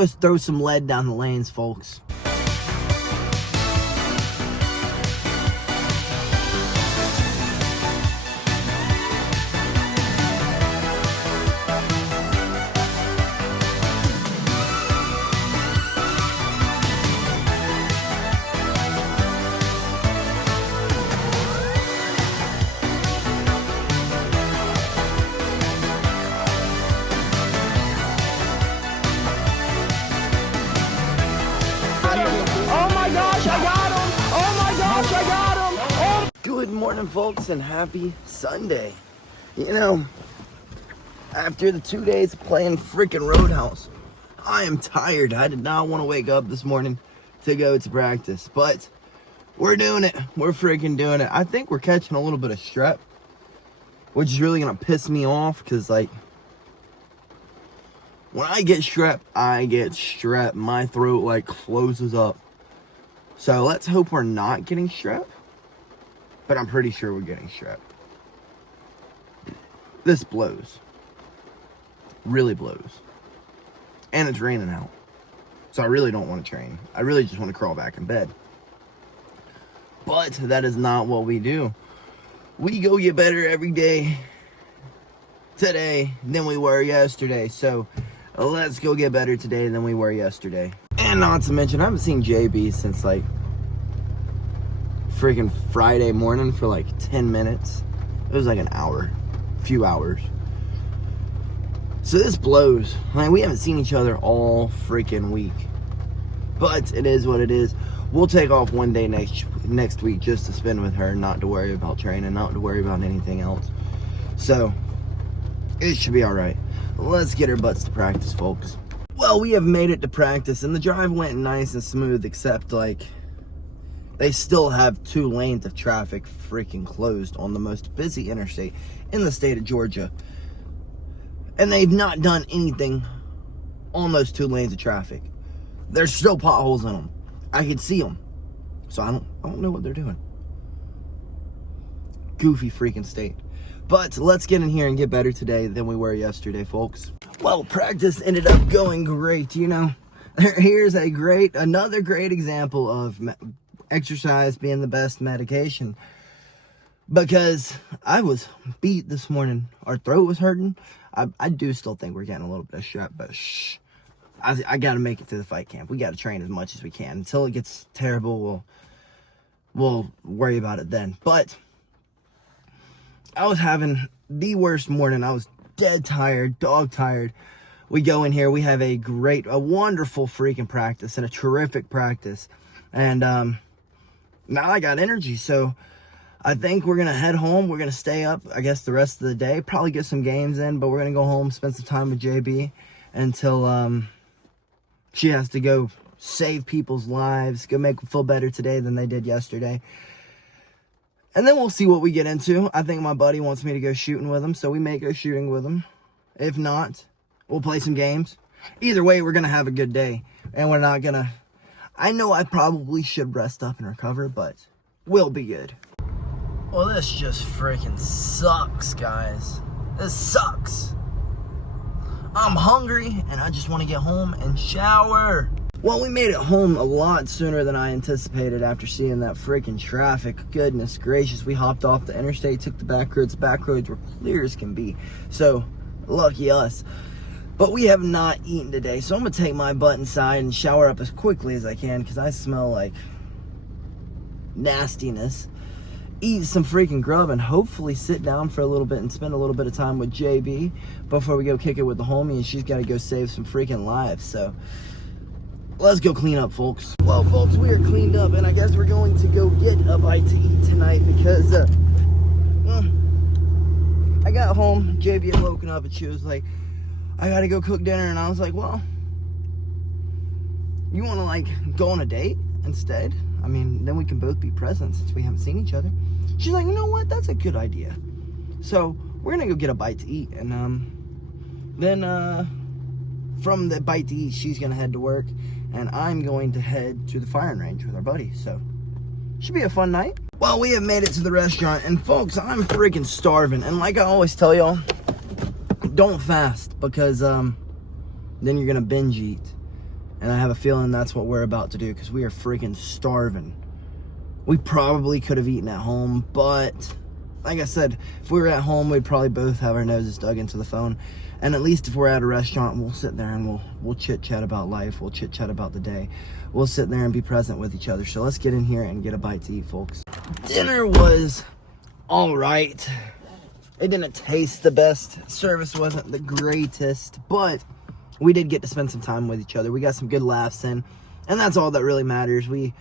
Let's throw some lead down the lanes, folks. Good morning, folks, and happy Sunday. You know, after the 2 days of playing freaking Roadhouse, I am tired. I did not want to wake up this morning to go to practice, but we're doing it. We're freaking doing it. I think we're catching a little bit of strep, which is really going to piss me off because, like, when I get strep, I get strep. My throat, like, closes up. So let's hope we're not getting strep. But I'm pretty sure we're getting strep. This blows. Really blows. And it's raining out. So I really don't want to train. I really just want to crawl back in bed. But that is not what we do. We go get better every day today than we were yesterday. So let's go get better today than we were yesterday. And not to mention, I haven't seen JB since like freaking Friday morning for like 10 minutes. It was like an hour, a few hours. So this blows. Like, we haven't seen each other all freaking week. But it is what it is. We'll take off one day next week just to spend with her, not to worry about training, not to worry about anything else. So it should be all right. Let's get our butts to practice, folks. Well, we have made it to practice, and the drive went nice and smooth, except like they still have 2 lanes of traffic freaking closed on the most busy interstate in the state of Georgia. And they've not done anything on those 2 lanes of traffic. There's still potholes in them. I can see them. So I don't know what they're doing. Goofy freaking state. But let's get in here and get better today than we were yesterday, folks. Well, practice ended up going great, you know. Here's another great example of exercise being the best medication, because I was beat this morning. Our throat was hurting. I do still think we're getting a little bit of strep, but shh, I gotta make it to the fight camp. We gotta train as much as we can until it gets terrible. We'll worry about it then. But I was having the worst morning. I was dead tired, dog tired. We go in here, we have a wonderful freaking practice and a terrific practice, and now I got energy, so I think we're going to head home. We're going to stay up, I guess, the rest of the day. Probably get some games in, but we're going to go home, spend some time with JB until she has to go save people's lives, go make them feel better today than they did yesterday. And then we'll see what we get into. I think my buddy wants me to go shooting with him, so we may go shooting with him. If not, we'll play some games. Either way, we're going to have a good day, and we're not going to... I know I probably should rest up and recover, but we'll be good. Well, this just freaking sucks, guys. This sucks. I'm hungry, and I just want to get home and shower. Well, we made it home a lot sooner than I anticipated after seeing that freaking traffic. Goodness gracious, we hopped off the interstate, took the back roads. The back roads were clear as can be, so lucky us. But we have not eaten today, so I'm going to take my butt inside and shower up as quickly as I can, because I smell like nastiness. Eat some freaking grub and hopefully sit down for a little bit and spend a little bit of time with JB before we go kick it with the homie, and she's got to go save some freaking lives. So let's go clean up, folks. Well, folks, we are cleaned up, and I guess we're going to go get a bite to eat tonight, because I got home, JB had woken up, and she was like, I gotta go cook dinner, and I was like, well, you want to like go on a date instead? I mean, then we can both be present since we haven't seen each other. She's like, you know what? That's a good idea. So we're gonna go get a bite to eat, and then from the bite to eat, she's gonna head to work, and I'm going to head to the firing range with our buddy. So should be a fun night. Well, we have made it to the restaurant, and folks, I'm freaking starving. And like I always tell y'all, don't fast, because then you're gonna binge eat. And I have a feeling that's what we're about to do, because we are freaking starving. We probably could have eaten at home, but like I said, if we were at home, we'd probably both have our noses dug into the phone. And at least if we're at a restaurant, we'll sit there and we'll chit-chat about life. We'll chit-chat about the day. We'll sit there and be present with each other. So let's get in here and get a bite to eat, folks. Dinner was all right. It didn't taste the best. Service wasn't the greatest, but we did get to spend some time with each other. We got some good laughs in, and that's all that really matters. We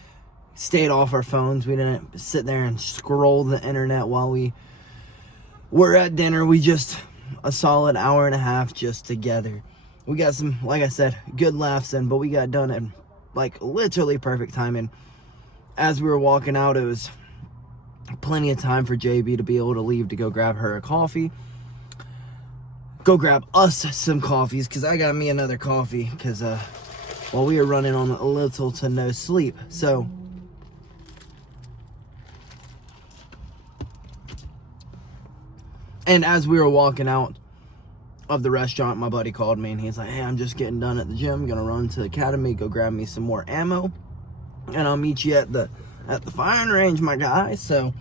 stayed off our phones. We didn't sit there and scroll the internet while we were at dinner. We just, a solid hour and a half just together. We got some, like I said, good laughs in, but we got done in like literally perfect timing. As we were walking out, it was plenty of time for JB to be able to leave to go grab her a coffee. Go grab us some coffees, because I got me another coffee, because well, we were running on a little to no sleep. So and as we were walking out of the restaurant, my buddy called me and he's like, hey, I'm just getting done at the gym, gonna run to the academy, go grab me some more ammo, and I'll meet you at the firing range, my guy. So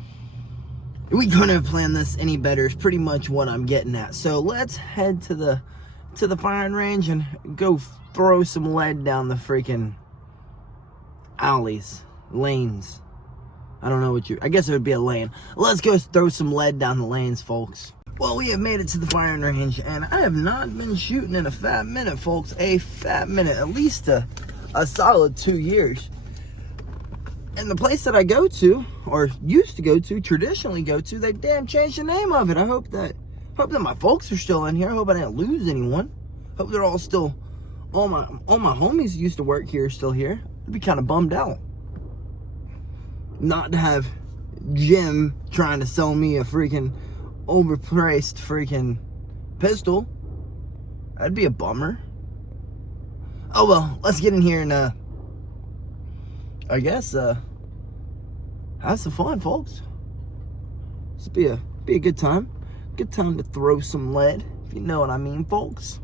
we couldn't have planned this any better, is pretty much what I'm getting at. So let's head to the firing range and go throw some lead down the freaking alleys, lanes. I don't know what I guess it would be a lane. Let's go throw some lead down the lanes, folks. Well, we have made it to the firing range, and I have not been shooting in a fat minute, folks. A fat minute, at least a solid 2 years. And the place that I go to, or used to go to, traditionally go to, they damn changed the name of it. I hope that my folks are still in here. I hope I didn't lose anyone. Hope they're all still, all my homies who used to work here are still here. I'd be kind of bummed out not to have Jim trying to sell me a freaking overpriced freaking pistol. That'd be a bummer. Oh well, let's get in here and I guess have some fun, folks. This be a good time. Good time to throw some lead, if you know what I mean, folks.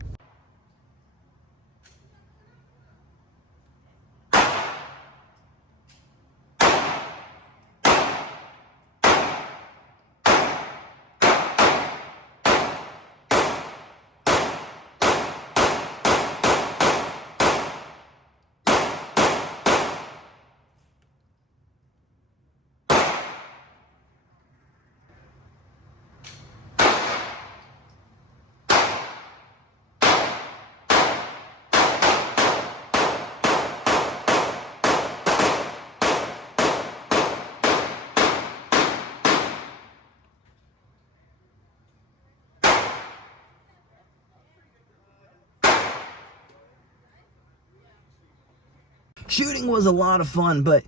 Shooting was a lot of fun, but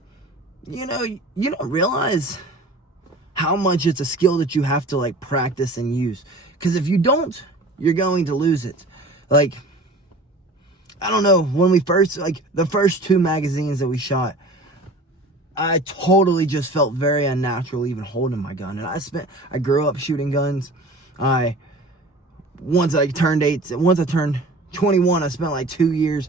you know, you don't realize how much it's a skill that you have to like practice and use. Because if you don't, you're going to lose it. Like, I don't know, when we first, like the first 2 magazines that we shot, I totally just felt very unnatural even holding my gun. And I grew up shooting guns. Once I turned 21, I spent like 2 years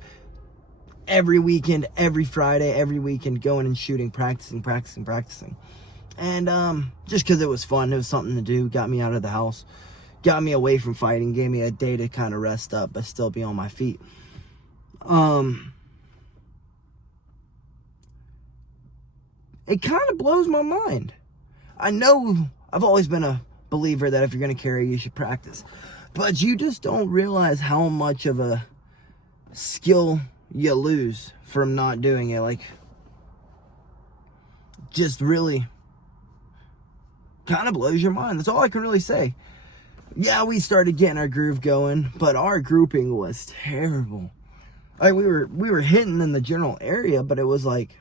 every weekend, every Friday, every weekend, going and shooting, practicing. And just because it was fun, it was something to do, got me out of the house, got me away from fighting, gave me a day to kind of rest up, but still be on my feet. It kind of blows my mind. I know I've always been a believer that if you're going to carry, you should practice. But you just don't realize how much of a skill you lose from not doing it. Like, just really kind of blows your mind. That's all I can really say. Yeah, we started getting our groove going, but our grouping was terrible. Like, we were hitting in the general area, but it was like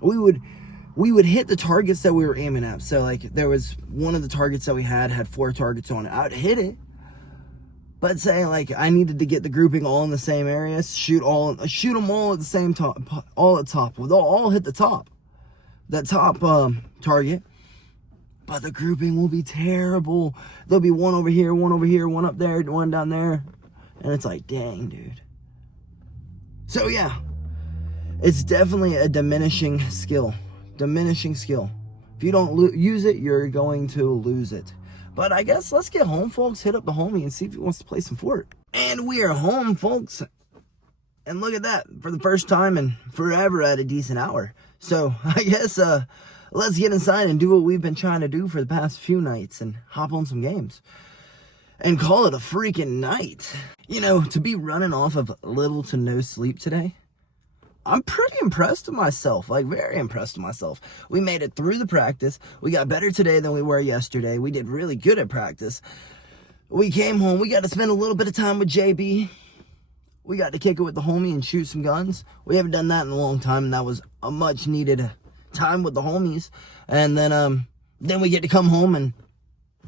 we would hit the targets that we were aiming at. So like, there was one of the targets that we had 4 targets on it. I'd hit it, but say like I needed to get the grouping all in the same area, shoot them all at the same top, all at top. They'll all hit the top, that top target, but the grouping will be terrible. There'll be one over here, one up there, one down there, and it's like, dang, dude, So yeah, it's definitely a diminishing skill. If you don't use it, you're going to lose it. But I guess let's get home, folks. Hit up the homie and see if he wants to play some Fort. And we are home, folks. And look at that, for the first time in forever at a decent hour. So I guess let's get inside and do what we've been trying to do for the past few nights and hop on some games. And call it a freaking night. You know, to be running off of little to no sleep today, I'm pretty impressed with myself, like very impressed with myself. We made it through the practice. We got better today than we were yesterday. We did really good at practice. We came home. We got to spend a little bit of time with JB. We got to kick it with the homie and shoot some guns. We haven't done that in a long time, and that was a much needed time with the homies. And then we get to come home and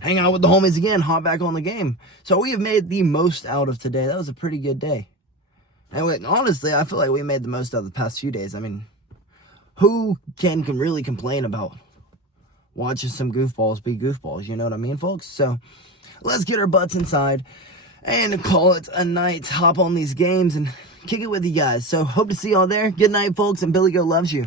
hang out with the homies again, hop back on the game. So we have made the most out of today. That was a pretty good day. And honestly, I feel like we made the most out of the past few days. I mean, who can really complain about watching some goofballs be goofballs? You know what I mean, folks? So let's get our butts inside and call it a night. Hop on these games and kick it with you guys. So hope to see y'all there. Good night, folks, and Billy Go loves you.